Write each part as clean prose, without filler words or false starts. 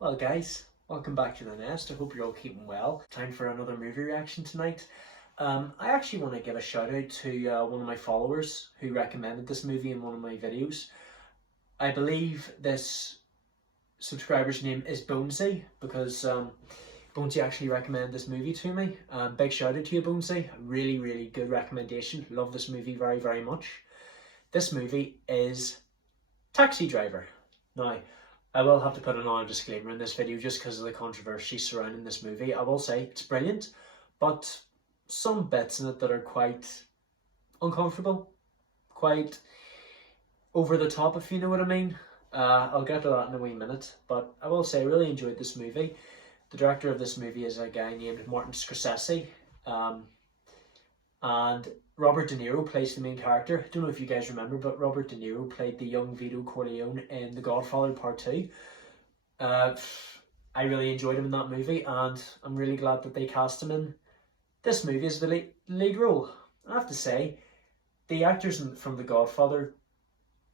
Well, guys, welcome back to the nest. I hope you're all keeping well. Time for another movie reaction tonight. I actually want to give a shout out to one of my followers who recommended this movie in one of my videos. I believe this subscriber's name is Bonesy because Bonesy actually recommended this movie to me. Big shout out to you, Bonesy. Really, really good recommendation. Love this movie very, very much. This movie is Taxi Driver. Now, I will have to put another disclaimer in this video just because of the controversy surrounding this movie. I will say it's brilliant, but some bits in it that are quite uncomfortable, quite over the top, if you know what I mean. I'll get to that in a wee minute, but I will say I really enjoyed this movie. The director of this movie is a guy named Martin Scorsese, and Robert De Niro plays the main character. I don't know if you guys remember, but Robert De Niro played the young Vito Corleone in The Godfather Part 2. I really enjoyed him in that movie, and I'm really glad that they cast him in this movie as the lead role. I have to say, the actors from The Godfather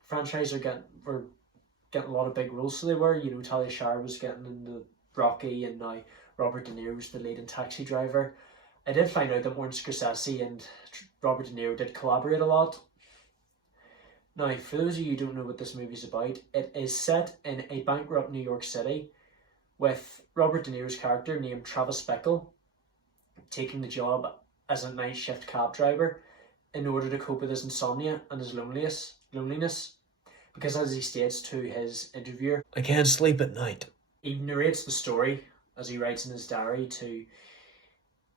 franchise were getting a lot of big roles, so they were. You know, Talia Shire was getting into Rocky, and now Robert De Niro was the lead in Taxi Driver. I did find out that Martin Scorsese and Robert De Niro did collaborate a lot. Now, for those of you who don't know what this movie's about, it is set in a bankrupt New York City with Robert De Niro's character named Travis Bickle taking the job as a night shift cab driver in order to cope with his insomnia and his loneliness. Because as he states to his interviewer, "I can't sleep at night." He narrates the story as he writes in his diary to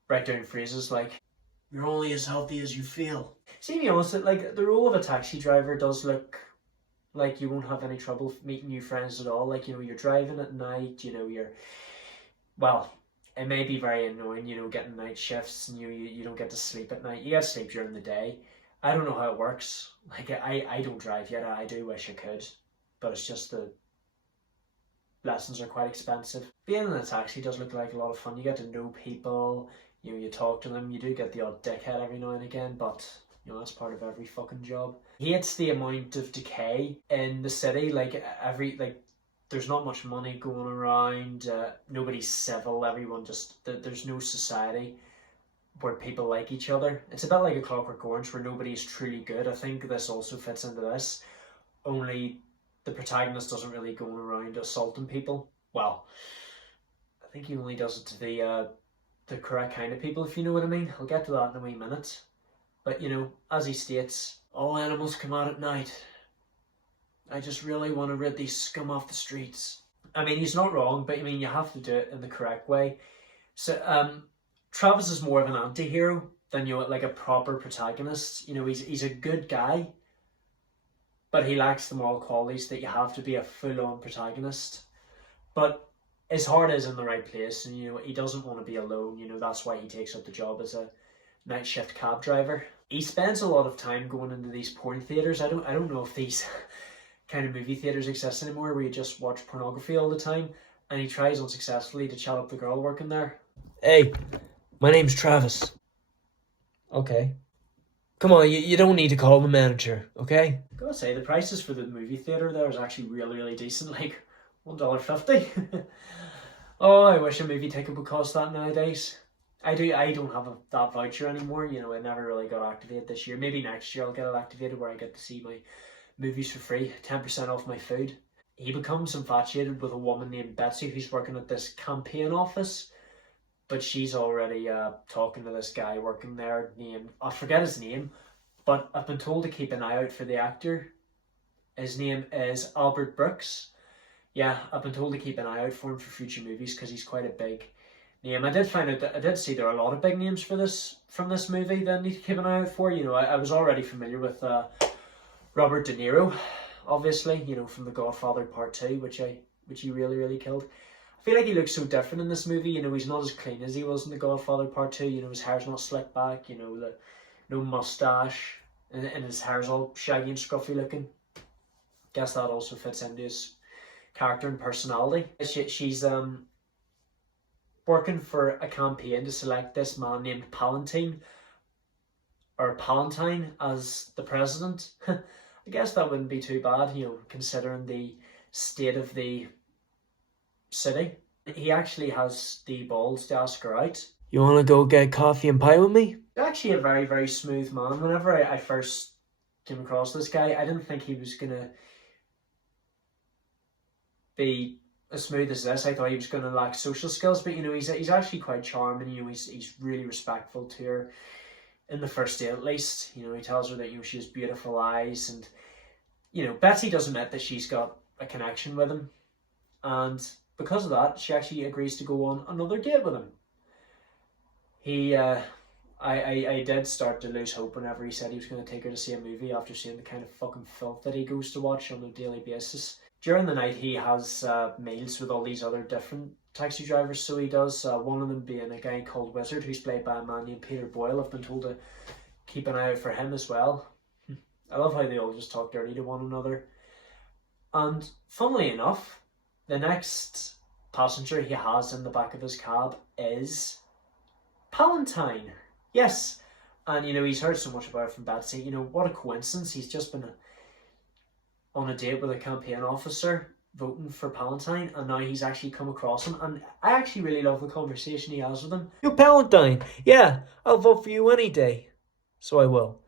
write down phrases like, "You're only as healthy as you feel." See, to be honest, like the role of a taxi driver does look like you won't have any trouble meeting new friends at all. Like, you know, you're driving at night, you know, well, it may be very annoying, you know, getting night shifts and you don't get to sleep at night. You get to sleep during the day. I don't know how it works. Like, I don't drive yet. I do wish I could, but it's just the lessons are quite expensive. Being in a taxi does look like a lot of fun. You get to know people. You know, you talk to them, you do get the odd dickhead every now and again, but, you know, that's part of every fucking job. He hates the amount of decay in the city, there's not much money going around, nobody's civil, everyone just, there's no society where people like each other. It's a bit like A Clockwork Orange where nobody's truly good. I think this also fits into this, only the protagonist doesn't really go around assaulting people. Well, I think he only does it to the correct kind of people, if you know what I mean. I'll get to that in a wee minute. But, you know, as he states, "All animals come out at night. I just really want to rid these scum off the streets." I mean, he's not wrong, but I mean, you have to do it in the correct way. So, Travis is more of an anti-hero than, you know, like a proper protagonist. You know, he's a good guy, but he lacks the moral qualities that you have to be a full-on protagonist. But his heart is in the right place, and, you know, he doesn't want to be alone. You know, that's why he takes up the job as a night shift cab driver. He spends a lot of time going into these porn theaters. I don't know if these kind of movie theaters exist anymore where you just watch pornography all the time, and he tries unsuccessfully to chat up the girl working there. "Hey, my name's Travis." "Okay. Come on, you don't need to call the manager, okay?" Gotta say, the prices for the movie theater there is actually really, really decent, like $1.50. Oh, I wish a movie ticket would cost that nowadays. I don't have that voucher anymore. You know, it never really got activated this year. Maybe next year I'll get it activated where I get to see my movies for free, 10% off my food. He becomes infatuated with a woman named Betsy who's working at this campaign office, but she's already talking to this guy working there named, I forget his name, but I've been told to keep an eye out for the actor. His name is Albert Brooks. Yeah, I've been told to keep an eye out for him for future movies because he's quite a big name. I did find out that I did see there are a lot of big names from this movie that I need to keep an eye out for. You know, I was already familiar with Robert De Niro, obviously, you know, from The Godfather Part 2, which he really, really killed. I feel like he looks so different in this movie. You know, he's not as clean as he was in The Godfather Part 2. You know, his hair's not slicked back, you know, no mustache, and his hair's all shaggy and scruffy looking. Guess that also fits into his character and personality. She's working for a campaign to select this man named Palatine as the president. I guess that wouldn't be too bad, you know, considering the state of the city. He actually has the balls to ask her out. You want to go get coffee and pie with me? Actually a very, very smooth man. Whenever I first came across this guy, I didn't think he was going to be as smooth as this. I thought he was going to lack social skills, but he's actually quite charming. He's really respectful to her in the first day at least. He tells her that she has beautiful eyes, and Betsy does admit that she's got a connection with him, and because of that, she actually agrees to go on another date with him. I did start to lose hope whenever he said he was going to take her to see a movie after seeing the kind of fucking filth that he goes to watch on a daily basis. During the night, he has meals with all these other different taxi drivers, so he does. One of them being a guy called Wizard, who's played by a man named Peter Boyle. I've been told to keep an eye out for him as well. I love how they all just talk dirty to one another. And funnily enough, the next passenger he has in the back of his cab is Palantine. Yes. And, he's heard so much about it from Betsy. What a coincidence. He's just been on a date with a campaign officer voting for Palantine, and now he's actually come across him. And I actually really love the conversation he has with him. Yo, Palantine. Yeah, I'll vote for you any day. So I will.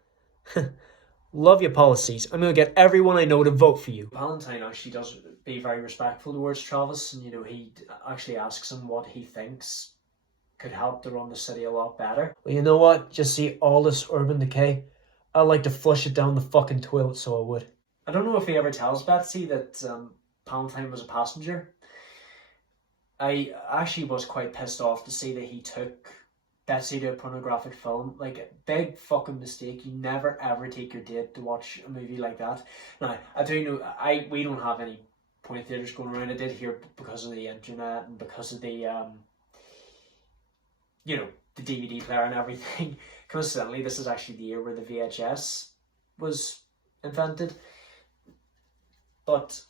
Love your policies. I'm going to get everyone I know to vote for you. Palantine actually does be very respectful towards Travis, and he actually asks him what he thinks could help to run the city a lot better. Well, you know what? Just see all this urban decay. I'd like to flush it down the fucking toilet, so I would. I don't know if he ever tells Betsy that Palantine was a passenger. I actually was quite pissed off to see that he took Betsy to a pornographic film. Like, big fucking mistake. You never ever take your date to watch a movie like that. Now, I do know we don't have any porn theatres going around. I did hear because of the internet and because of the the DVD player and everything. Coincidentally, this is actually the year where the VHS was invented. But,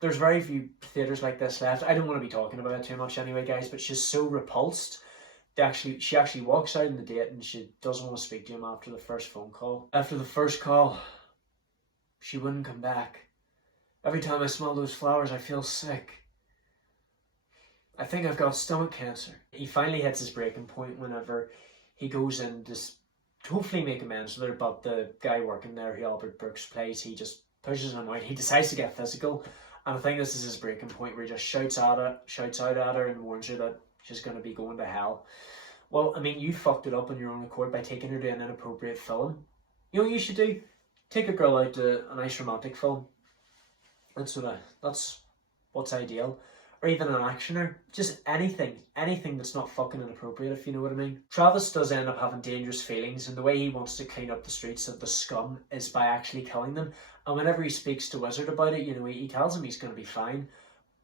there's very few theatres like this left. I don't want to be talking about it too much anyway, guys, but she's so repulsed. She actually walks out on the date and she doesn't want to speak to him after the first phone call. After the first call, she wouldn't come back. Every time I smell those flowers, I feel sick. I think I've got stomach cancer. He finally hits his breaking point whenever he goes in to hopefully make amends with her, but the guy working there, who Albert Brooks plays, he just pushes him out. He decides to get physical, and I think this is his breaking point where he just shouts out at her and warns her that she's going to be going to hell. Well, I mean, you fucked it up on your own accord by taking her to an inappropriate film. You know what you should do? Take a girl out to a nice romantic film. That's what's ideal. Or even an actioner. Just anything that's not fucking inappropriate, if you know what I mean. Travis does end up having dangerous feelings, and the way he wants to clean up the streets of the scum is by actually killing them. And whenever he speaks to Wizard about it, he tells him he's going to be fine.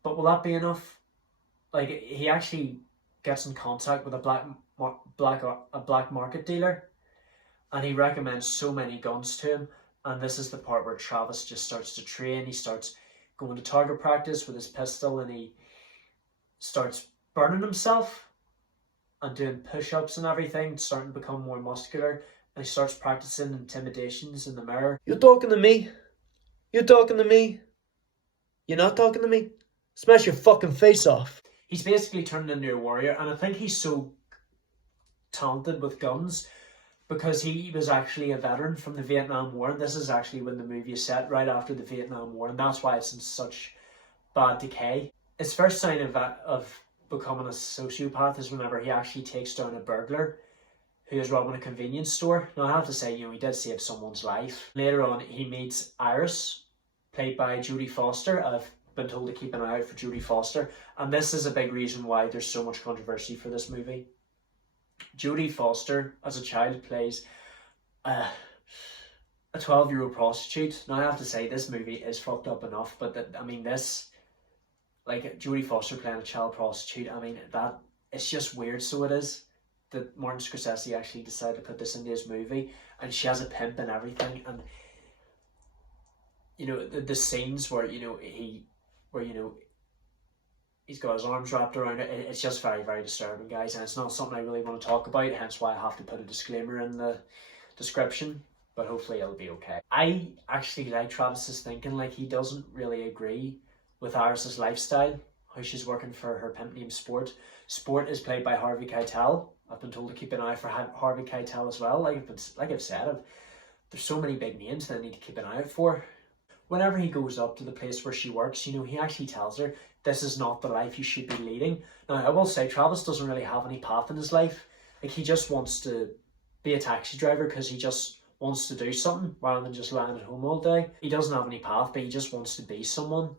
But will that be enough? Like, he actually gets in contact with a black market dealer, and he recommends so many guns to him. And this is the part where Travis just starts to train. He starts going to target practice with his pistol, and he starts burning himself and doing push-ups and everything, starting to become more muscular, and he starts practicing intimidations in the mirror. You talking to me? You talking to me? You're not talking to me? Smash your fucking face off. He's basically turned into a warrior, and I think he's so talented with guns because he was actually a veteran from the Vietnam War, and this is actually when the movie is set, right after the Vietnam War, and that's why it's in such bad decay. His first sign of becoming a sociopath is whenever he actually takes down a burglar who is robbing a convenience store. Now, I have to say, he did save someone's life. Later on, he meets Iris, played by Jodie Foster. I've been told to keep an eye out for Jodie Foster, and this is a big reason why there's so much controversy for this movie. Jodie Foster, as a child, plays a 12-year-old prostitute. Now, I have to say, this movie is fucked up enough, but Jodie Foster playing a child prostitute, it's just weird. So it is that Martin Scorsese actually decided to put this into his movie, and she has a pimp and everything, and the scenes where he's got his arms wrapped around it, it's just very, very disturbing, guys, and it's not something I really want to talk about, hence why I have to put a disclaimer in the description, but hopefully it'll be okay. I actually like Travis's thinking. He doesn't really agree with Iris's lifestyle, how she's working for her pimp named Sport. Sport is played by Harvey Keitel. I've been told to keep an eye for Harvey Keitel as well. Like I've said, there's so many big names that I need to keep an eye out for. Whenever he goes up to the place where she works, you know, he actually tells her, this is not the life you should be leading. Now, I will say, Travis doesn't really have any path in his life. Like, he just wants to be a taxi driver because he just wants to do something rather than just lying at home all day. He doesn't have any path, but he just wants to be someone.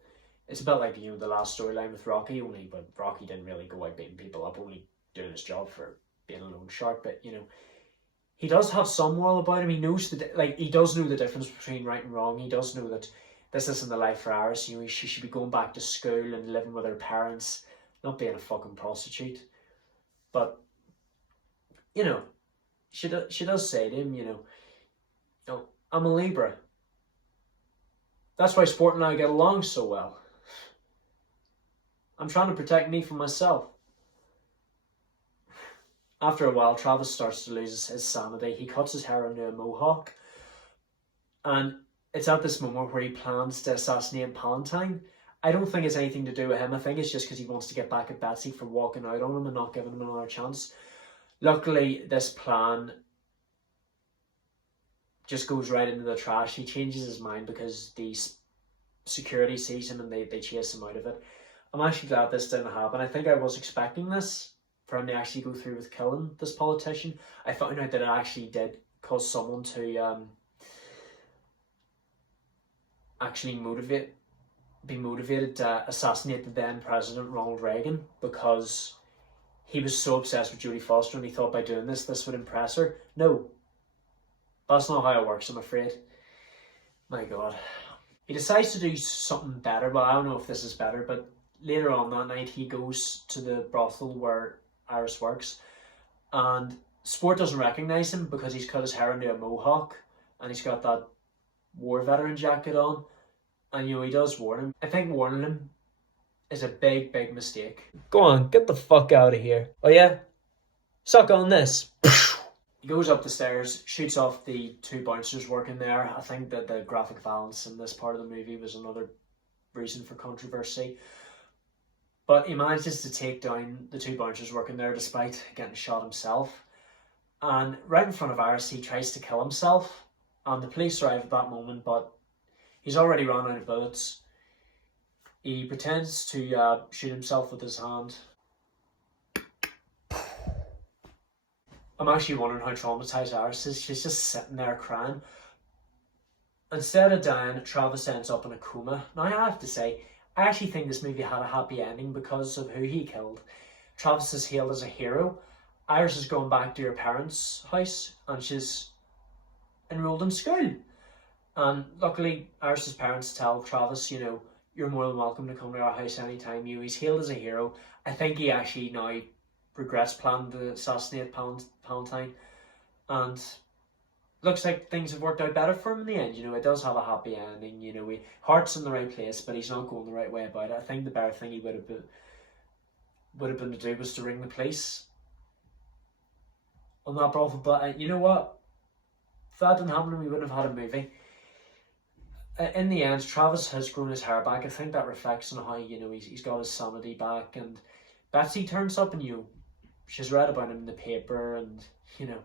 It's a bit like, you know, the last storyline with Rocky, but Rocky didn't really go out beating people up, only doing his job for being a loan shark. But, you know, he does have some moral about him. He knows he does know the difference between right and wrong. He does know that this isn't the life for Iris. You know, she should be going back to school and living with her parents, not being a fucking prostitute. But, you know, she does say to him, you know, I'm a Libra. That's why Sport and I get along so well. I'm trying to protect me from myself. After a while, Travis starts to lose his sanity. He cuts his hair into a mohawk. And it's at this moment where he plans to assassinate Palantine. I don't think it's anything to do with him. I think it's just because he wants to get back at Betsy for walking out on him and not giving him another chance. Luckily, this plan just goes right into the trash. He changes his mind because the security sees him and they chase him out of it. I'm actually glad this didn't happen. I think I was expecting this, for him to actually go through with killing this politician. I found out that it actually did cause someone to actually be motivated to assassinate the then President Ronald Reagan, because he was so obsessed with Jodie Foster and he thought by doing this would impress her. No, that's not how it works, I'm afraid. My God. He decides to do something better. Well, I don't know if this is better, but later on that night he goes to the brothel where Iris works, and Sport doesn't recognise him because he's cut his hair into a mohawk and he's got that war veteran jacket on, and you know, he does warn him. I think warning him is a big mistake. Go on, get the fuck out of here. Oh yeah? Suck on this. He goes up the stairs, shoots off the two bouncers working there. I think that the graphic violence in this part of the movie was another reason for controversy. But he manages to take down the two bouncers working there despite getting shot himself. And right in front of Iris, he tries to kill himself. And the police arrive at that moment, but he's already run out of bullets. He pretends to shoot himself with his hand. I'm actually wondering how traumatized Iris is. She's just sitting there crying. Instead of dying, Travis ends up in a coma. Now, I have to say, I actually think this movie had a happy ending because of who he killed. Travis is hailed as a hero. Iris is going back to her parents' house and she's enrolled in school. And luckily, Iris's parents tell Travis, you know, you're more than welcome to come to our house anytime. You know, he's hailed as a hero. I think he actually now regrets planning to assassinate Palantine. And looks like things have worked out better for him in the end. You know, it does have a happy ending. You know, heart's in the right place, but he's not going the right way about it. I think the better thing he would have been to do was to ring the police on that brothel. But you know what? If that didn't happen, we wouldn't have had a movie. In the end, Travis has grown his hair back. I think that reflects on how, you know, he's got his sanity back. And Betsy turns up and, you know, she's read about him in the paper and, you know,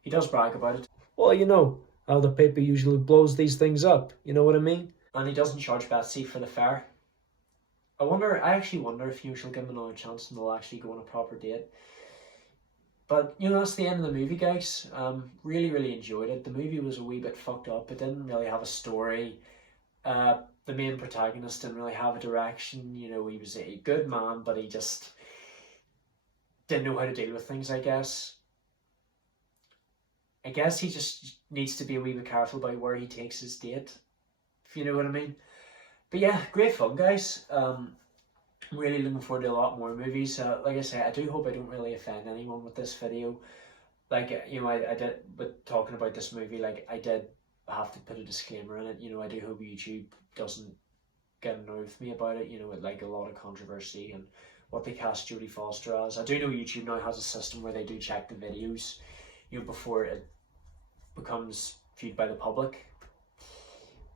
he does brag about it. Well, you know how the paper usually blows these things up, you know what I mean? And he doesn't charge Betsy for the fare. I actually wonder if she'll give him another chance and they'll actually go on a proper date. But, you know, that's the end of the movie, guys. Really enjoyed it. The movie was a wee bit fucked up. It didn't really have a story. The main protagonist didn't really have a direction. You know, he was a good man, but he just didn't know how to deal with things, I guess. I guess he just needs to be a wee bit careful about where he takes his date, if you know what I mean. But yeah, great fun, guys. I'm really looking forward to a lot more movies. Like I say, I do hope I don't really offend anyone with this video. Like, you know, I did, with talking about this movie, like, I did have to put a disclaimer in it. You know, I do hope YouTube doesn't get annoyed with me about it, you know, with like a lot of controversy and what they cast Jodie Foster as. I do know YouTube now has a system where they do check the videos, you know, before it becomes viewed by the public.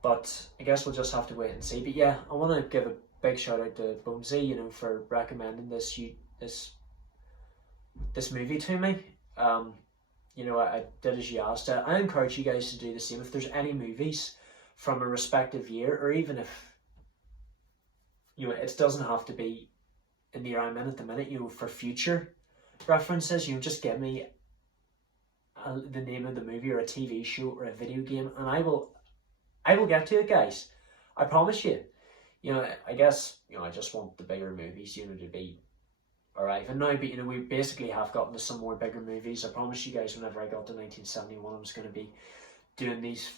But I guess we'll just have to wait and see. But yeah, I want to give big shout out to Bonesy, you know, for recommending this movie to me. You know, I did as you asked. I encourage you guys to do the same. If there's any movies from a respective year, or even if, you know, it doesn't have to be in the year I'm in at the minute, you know, for future references, you know, just give me the name of the movie or a TV show or a video game, and I will get to it, guys. I promise you. You know, I guess, you know, I just want the bigger movies, you know, to be arriving now, but you know, we basically have gotten to some more bigger movies. I promise you guys, whenever I got to 1971, I was going to be doing these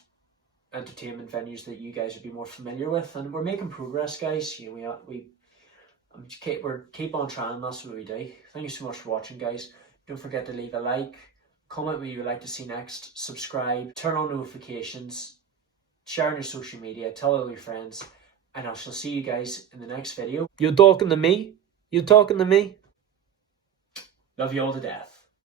entertainment venues that you guys would be more familiar with, and we're making progress, guys. You know, we're keep on trying. That's what we do. Thank you so much for watching, guys. Don't forget to leave a like, comment what you would like to see next, subscribe, turn on notifications, share on your social media, tell all your friends, and I shall see you guys in the next video. You're talking to me? You're talking to me? Love you all to death.